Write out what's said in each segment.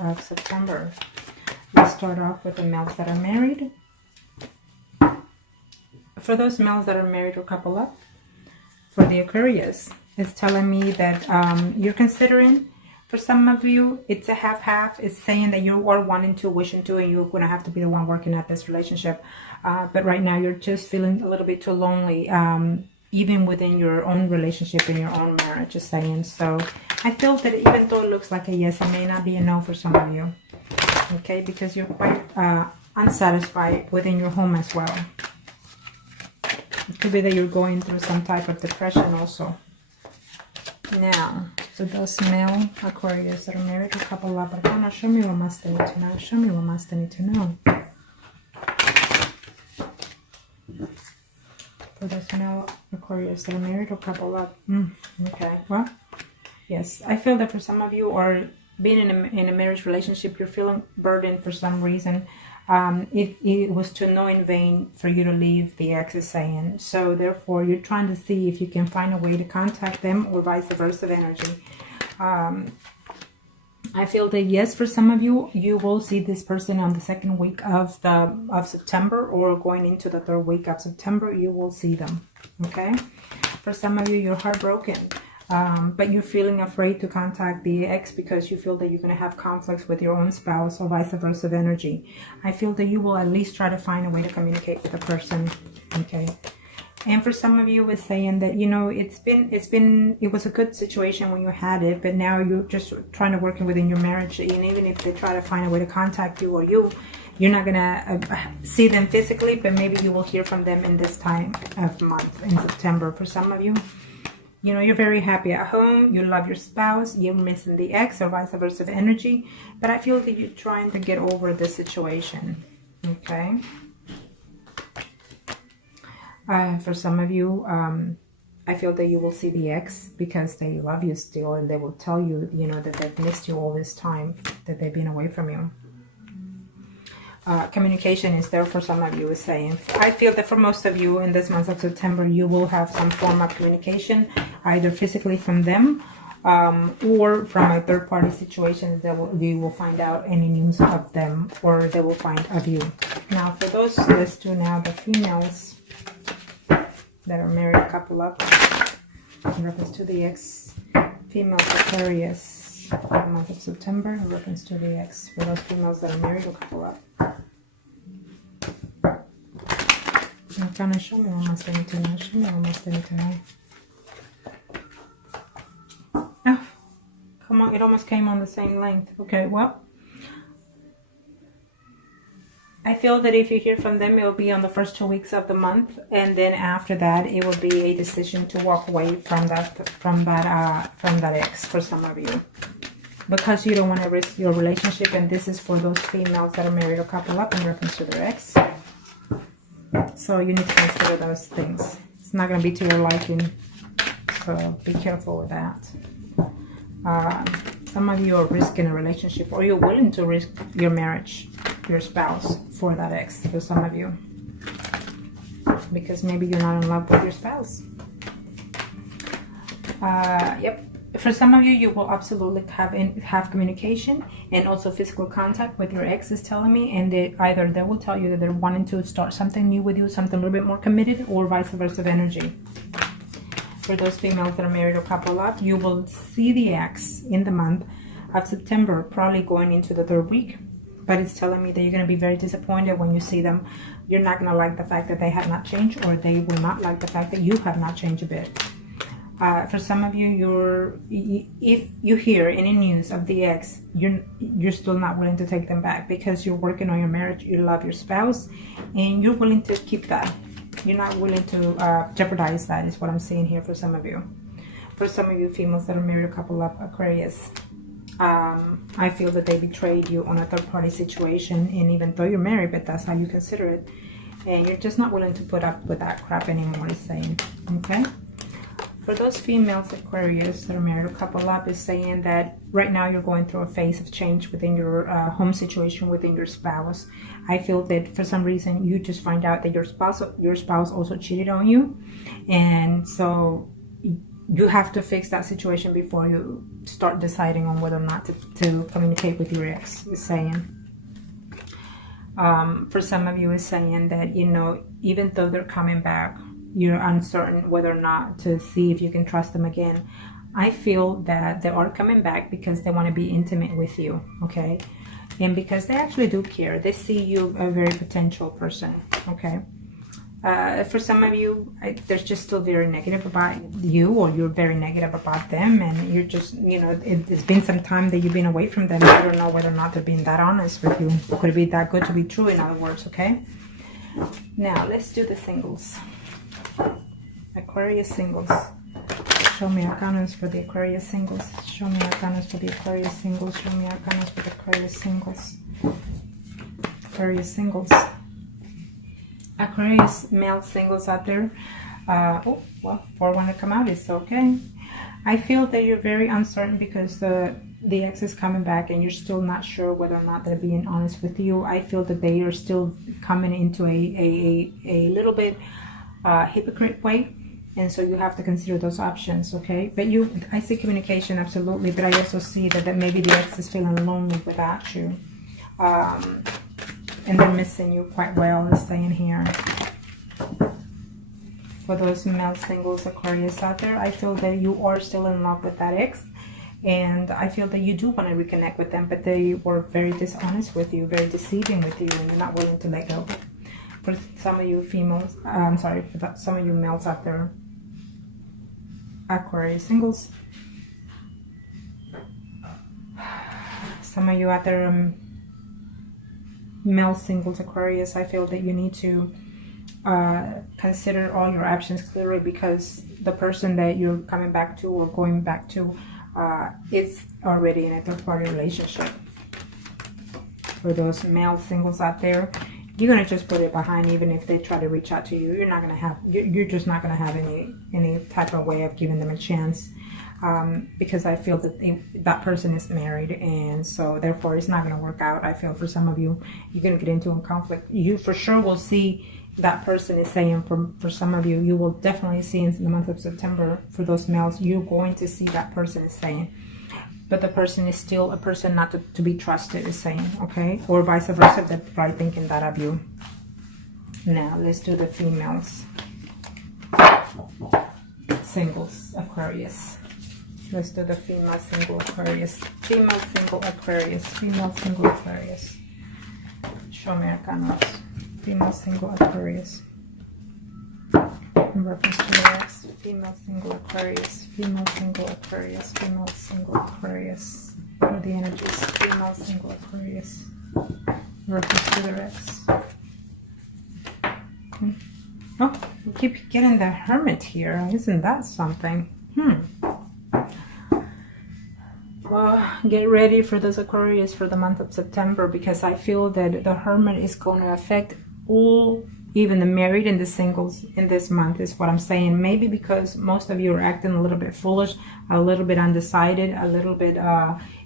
of September. Let's start off with the males that are married. For those males that are married or couple up, for the Aquarius, it's telling me that you're considering, for some of you, it's a half-half. It's saying that you are wanting to, wishing to, and you're going to have to be the one working at this relationship. But right now, you're just feeling a little bit too lonely, even within your own relationship, in your own marriage, just saying. So I feel that even though it looks like a yes, it may not be a no for some of you. Okay, because you're quite unsatisfied within your home as well. It could be that you're going through some type of depression also. Now, so those male Aquarius that are married or couple up, show me what must they need to know. Show me what must they need to know. For those male Aquarius that are married or couple up. Okay, well, yes, I feel that for some of you, or being in a marriage relationship, you're feeling burdened for some reason. It was to no in vain for you to leave, the ex is saying. So therefore, you're trying to see if you can find a way to contact them, or vice versa energy. I feel that yes, for some of you, you will see this person on the second week of September, or going into the third week of September, you will see them. Okay, for some of you, you're heartbroken. But you're feeling afraid to contact the ex because you feel that you're going to have conflicts with your own spouse, or vice versa energy. I feel that you will at least try to find a way to communicate with the person. Okay. And for some of you, it's saying that, you know, it was a good situation when you had it, but now you're just trying to work within your marriage. And even if they try to find a way to contact you, or you're not going to see them physically, but maybe you will hear from them in this time of month in September. For some of you, you know, you're very happy at home, you love your spouse, you're missing the ex, or vice versa energy, but I feel that you're trying to get over the situation. Okay. For some of you, I feel that you will see the ex because they love you still, and they will tell you, you know, that they've missed you all this time, that they've been away from you. Communication is there for some of you, is saying. I feel that for most of you in this month of September, you will have some form of communication, either physically from them, or from a third-party situation that you will find out any news of them, or they will find of you. Now, for those, let's do now the females that are married, couple up, in reference to the ex. Females Aquarius, for the month of September, in reference to the ex. For those females that are married or couple up. Now, show me what must I need to know. Show me what must I need to know. Oh, come on, it almost came on the same length. Okay, well, I feel that if you hear from them, it will be on the first 2 weeks of the month, and then after that, it will be a decision to walk away from that ex for some of you, because you don't want to risk your relationship. And this is for those females that are married or couple up in reference to their ex. So you need to consider those things. It's not going to be to your liking, so be careful with that. Some of you are risking a relationship, or you're willing to risk your marriage, your spouse, for that ex. For some of you, because maybe you're not in love with your spouse. Yep. For some of you, you will absolutely have communication and also physical contact with your ex, is telling me, and either they will tell you that they're wanting to start something new with you, something a little bit more committed, or vice versa energy. For those females that are married or couple up, you will see the ex in the month of September, probably going into the third week. But it's telling me that you're going to be very disappointed when you see them. You're not going to like the fact that they have not changed, or they will not like the fact that you have not changed a bit. For some of you, if you hear any news of the ex, you're still not willing to take them back, because you're working on your marriage, you love your spouse, and you're willing to keep that. You're not willing to jeopardize that, is what I'm seeing here for some of you. For some of you females that are married, a couple of Aquarius, I feel that they betrayed you on a third-party situation, and even though you're married, but that's how you consider it, and you're just not willing to put up with that crap anymore, is saying. Okay. For those females Aquarius that are married or couple up, is saying that right now you're going through a phase of change within your home situation, within your spouse. I feel that for some reason you just find out that your spouse also cheated on you, and so you have to fix that situation before you start deciding on whether or not to communicate with your ex, is saying. For some of you, is saying that, you know, even though they're coming back, you're uncertain whether or not to see if you can trust them again. I feel that they are coming back because they want to be intimate with you, okay? And because they actually do care. They see you a very potential person, okay? For some of you, they're just still very negative about you, or you're very negative about them, and you're just, you know, it's been some time that you've been away from them. I don't know whether or not they're being that honest with you. Could it be that good to be true, in other words, okay? Now, let's do the singles. Aquarius singles. Show me arcanas for the Aquarius singles. Show me arcanas for the Aquarius singles. Show me arcanas for the Aquarius singles. Aquarius singles. Aquarius male singles out there. Oh, well, 4 want to come out. It's okay. I feel that you're very uncertain because the ex is coming back and you're still not sure whether or not they're being honest with you. I feel that they are still coming into a little bit hypocrite way. And so you have to consider those options, okay? But I see communication, absolutely. But I also see that maybe the ex is feeling lonely without you. And they're missing you quite well, is saying here. For those male singles, Aquarius out there, I feel that you are still in love with that ex. And I feel that you do want to reconnect with them, but they were very dishonest with you, very deceiving with you, and you're not willing to let go. For some of you females, some of you males out there, Aquarius singles. Some of you out there, male singles, Aquarius, I feel that you need to consider all your options clearly, because the person that you're coming back to or going back to is already in a third-party relationship. For those male singles out there, you're gonna just put it behind. Even if they try to reach out to you, you're not gonna have. You're just not gonna have any type of way of giving them a chance, because I feel that that person is married, and so therefore it's not gonna work out. I feel for some of you, you're gonna get into a conflict. You for sure will see that person is saying. For some of you, you will definitely see in the month of September. For those males, you're going to see that person is saying. But the person is still a person not to be trusted, is saying, okay? Or vice versa, they're probably thinking that of you. Now, let's do the females. Singles, Aquarius. Let's do the female single Aquarius. Female single Aquarius. Female single Aquarius. Show me arcanas. Female single Aquarius. In reference to the ex, female single Aquarius, female single Aquarius, female single Aquarius. What are the energies? Female single Aquarius. In reference to the ex. Oh, we keep getting the Hermit here. Isn't that something? Well, get ready for this Aquarius for the month of September, because I feel that the Hermit is going to affect all, even the married and the singles in this month, is what I'm saying. Maybe because most of you are acting a little bit foolish, a little bit undecided, a little bit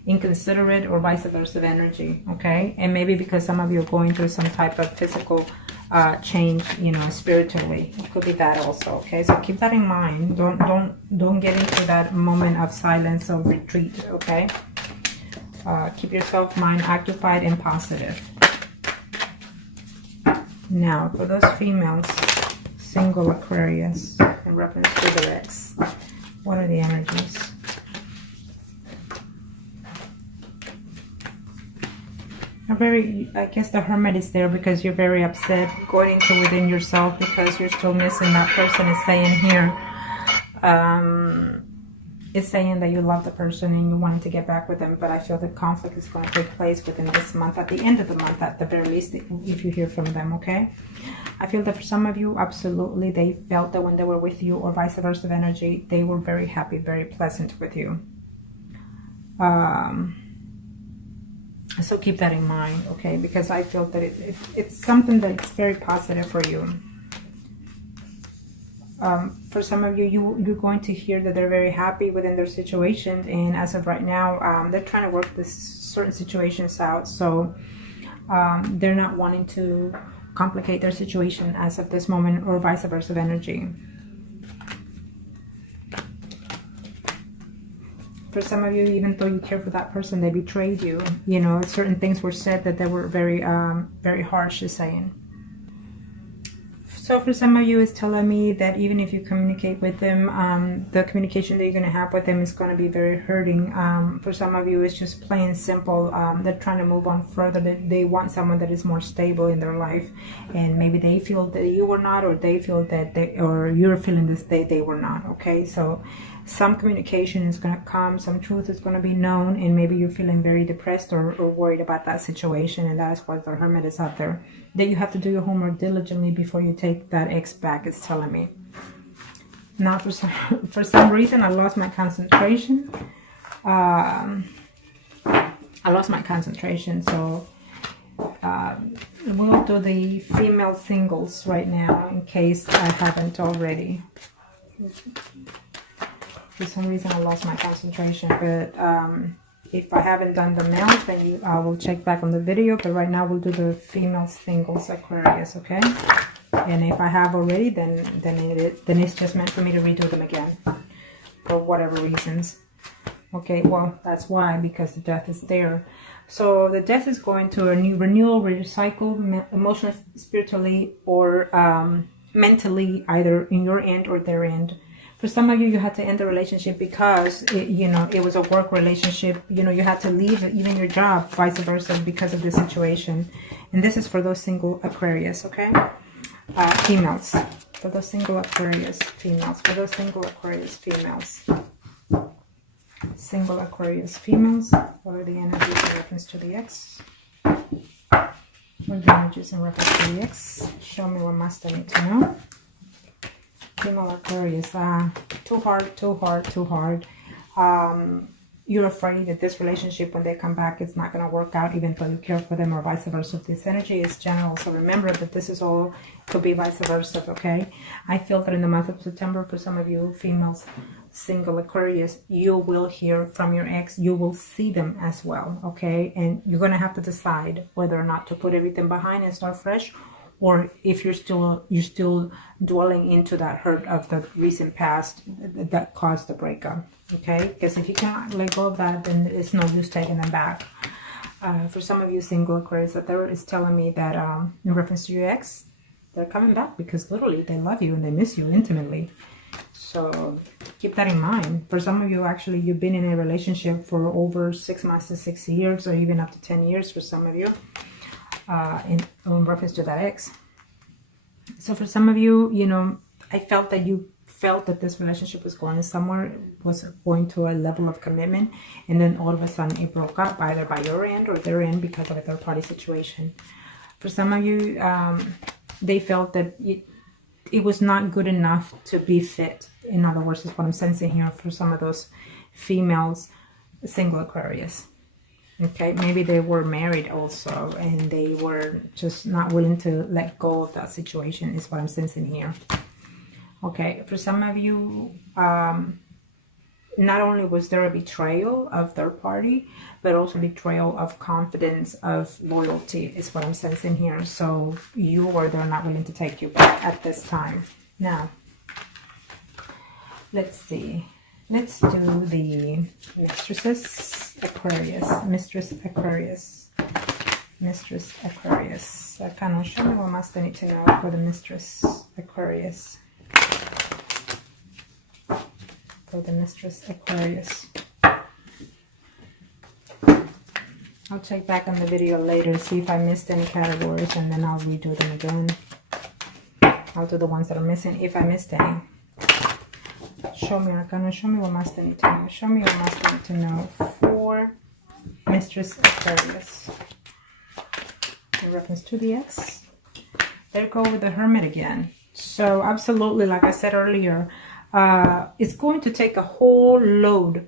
inconsiderate, or vice versa of energy, okay? And maybe because some of you are going through some type of physical change, you know, spiritually. It could be that also, okay? So keep that in mind. Don't get into that moment of silence or retreat, okay? Keep yourself mind occupied and positive. Now, for those females, single Aquarius, in reference to the ex, what are the energies? I guess the Hermit is there because you're very upset, going into within yourself because you're still missing that person. Is saying here, it's saying that you love the person and you wanted to get back with them, but I feel the conflict is going to take place within this month, at the end of the month, at the very least, if you hear from them, okay? I feel that for some of you, absolutely, they felt that when they were with you, or vice versa of energy, they were very happy, very pleasant with you. So keep that in mind, okay? Because I feel that it's something that's very positive for you. For some of you, you're going to hear that they're very happy within their situation, and as of right now, they're trying to work this certain situations out. So they're not wanting to complicate their situation as of this moment, or vice versa of energy. For some of you, even though you care for that person, they betrayed you. You know, certain things were said that they were very, very harsh, is saying. So for some of you, it's telling me that even if you communicate with them, the communication that you're going to have with them is going to be very hurting. For some of you, it's just plain simple. They're trying to move on further. They want someone that is more stable in their life, and maybe they feel that you were not, or they feel that or you're feeling this they were not. Okay, so some communication is going to come, some truth is going to be known, and maybe you're feeling very depressed or worried about that situation, and that's why the Hermit is out there. That you have to do your homework diligently before you take that ex back, it's telling me. Now, for some reason, I lost my concentration. I lost my concentration, so we'll do the female singles right now, in case I haven't already. For some reason, I lost my concentration, but if I haven't done the males, then I will check back on the video. But right now, we'll do the female singles Aquarius, okay? And if I have already, then it's just meant for me to redo them again, for whatever reasons. Okay, well, that's why, because the death is there. So the death is going to a new renewal, recycle, emotionally, spiritually, or mentally, either in your end or their end. For some of you, you had to end the relationship because, it was a work relationship. You had to leave even your job, vice versa, because of this situation. And this is for those single Aquarius, okay? Females. For those single Aquarius females. For those single Aquarius females. Single Aquarius females. What are the energies in reference to the ex? What are the energies in reference to the ex? Show me what must I need to know. Female Aquarius, too hard. You're afraid that this relationship, when they come back, it's not going to work out, even though you care for them, or vice versa. This energy is general, so remember that this is all, could be vice versa, okay? I feel that in the month of September, for some of you females, single Aquarius, you will hear from your ex. You will see them as well, okay? And you're going to have to decide whether or not to put everything behind and start fresh, or if you're still dwelling into that hurt of the recent past that caused the breakup, okay? Because if you can't let go of that, then it's no use taking them back. For some of you single Aquarius, the third is telling me that in reference to your ex, they're coming back because literally they love you and they miss you intimately. So keep that in mind. For some of you, actually, you've been in a relationship for over 6 months to 6 years, or even up to 10 years for some of you. In reference to that ex. So for some of you, I felt that you felt that this relationship was going somewhere, was going to a level of commitment, and then all of a sudden it broke up, either by your end or their end, because of a third party situation. For some of you, they felt that it was not good enough to be fit. In other words, is what I'm sensing here for some of those females, single Aquarius. Okay, maybe they were married also, and they were just not willing to let go of that situation, is what I'm sensing here. Okay, for some of you, not only was there a betrayal of third party, but also betrayal of confidence, of loyalty, is what I'm sensing here. So you or they're not willing to take you back at this time. Now, let's see. Let's do the mistresses Aquarius. Mistress Aquarius. Mistress Aquarius. Arcana, show me what must I need to know for the Mistress Aquarius. For the Mistress Aquarius. I'll check back on the video later, see if I missed any categories, and then I'll redo them again. I'll do the ones that are missing if I missed any. Show me, Arcana, show me what must I need to know. Show me what must I need to know for Mistress Aquarius. In reference to the ex. There go with the Hermit again. So absolutely, like I said earlier, it's going to take a whole load.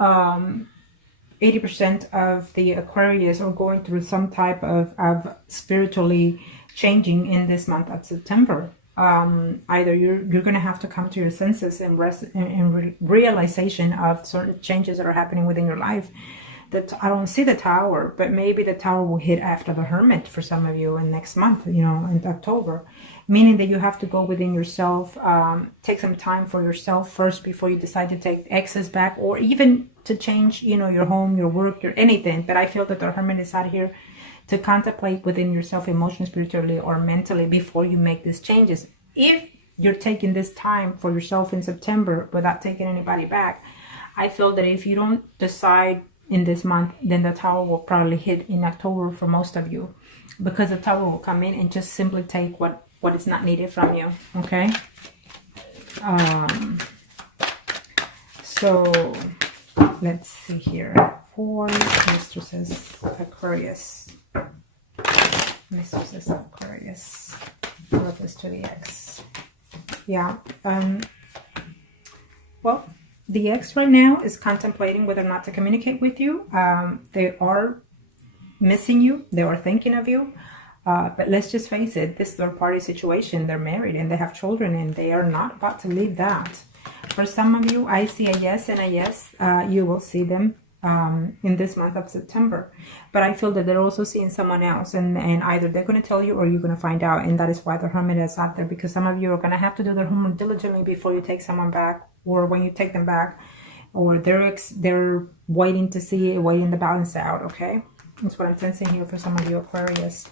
80% of the Aquarius are going through some type of spiritually changing in this month of September. Either you're going to have to come to your senses and realization of certain changes that are happening within your life. that I don't see the Tower, but maybe the Tower will hit after the Hermit for some of you in next month, you know, in October. Meaning that you have to go within yourself, take some time for yourself first before you decide to take exes back, or even to change, you know, your home, your work, your anything. But I feel that the Hermit is out here to contemplate within yourself emotionally, spiritually, or mentally before you make these changes. If you're taking this time for yourself in September without taking anybody back, I feel that if you don't decide in this month, then the Tower will probably hit in October for most of you, because the Tower will come in and just simply take what is not needed from you. Okay. So let's see here. 4 mistresses, Aquarius. Mistresses of Aquarius. Purpose to the ex. Yeah. Well, the ex right now is contemplating whether or not to communicate with you. They are missing you. They are thinking of you. But let's just face it, this third-party situation, they're married and they have children and they are not about to leave that. For some of you, I see a yes and a yes. You will see them in this month of September. But I feel that they're also seeing someone else, and either they're going to tell you or you're going to find out. And that is why the Hermit is out there, because some of you are going to have to do their homework diligently before you take someone back, or when you take them back, or they're waiting to see it, waiting to balance out. Okay, that's what I'm sensing here for some of you Aquarius.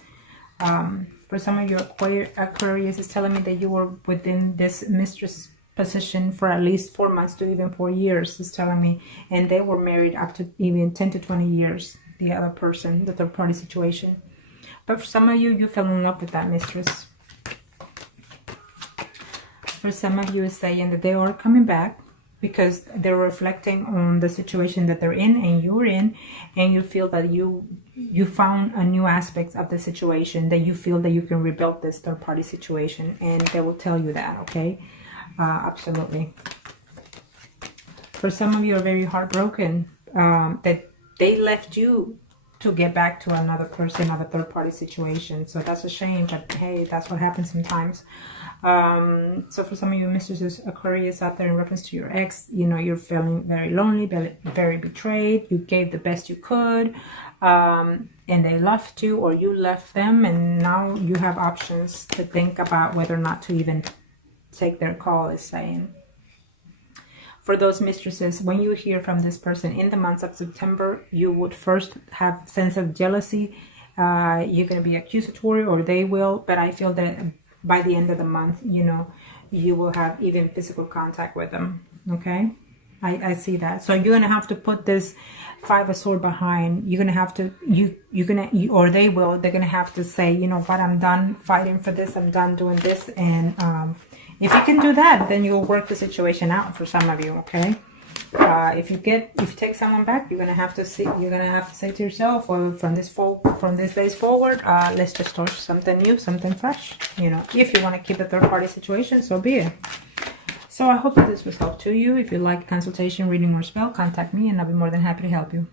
For some of you Aquarius is telling me that you were within this mistress position for at least 4 months to even 4 years, is telling me, and they were married up to even 10 to 20 years, the other person, the third party situation. But for some of you, you fell in love with that mistress. For some of you, is saying that they are coming back because they're reflecting on the situation that they're in and you're in, and you feel that you found a new aspect of the situation, that you feel that you can rebuild this third party situation, and they will tell you that. Okay. Absolutely. For some of you are very heartbroken that they left you to get back to another person, another third-party situation. So that's a shame, but hey, that's what happens sometimes. So for some of you mistresses Aquarius out there, in reference to your ex, you know, you're feeling very lonely, very betrayed. You gave the best you could, and they left you, or you left them, and now you have options to think about whether or not to even take their call, is saying. For those mistresses, when you hear from this person in the months of September, you would first have a sense of jealousy. You're going to be accusatory, or they will, but I feel that by the end of the month, you know, you will have even physical contact with them. Okay, I see that. So you're going to have to put this 5 of Swords behind. You're going to have to, or they will, they're going to have to say, you know what, I'm done fighting for this, I'm done doing this. And if you can do that, then you'll work the situation out for some of you. Okay. If you take someone back, you're gonna have to say to yourself, well, from this days forward, let's just start something new, something fresh. You know, if you want to keep a third party situation, so be it. So I hope that this was helpful to you. If you like consultation, reading, or spell, contact me and I'll be more than happy to help you.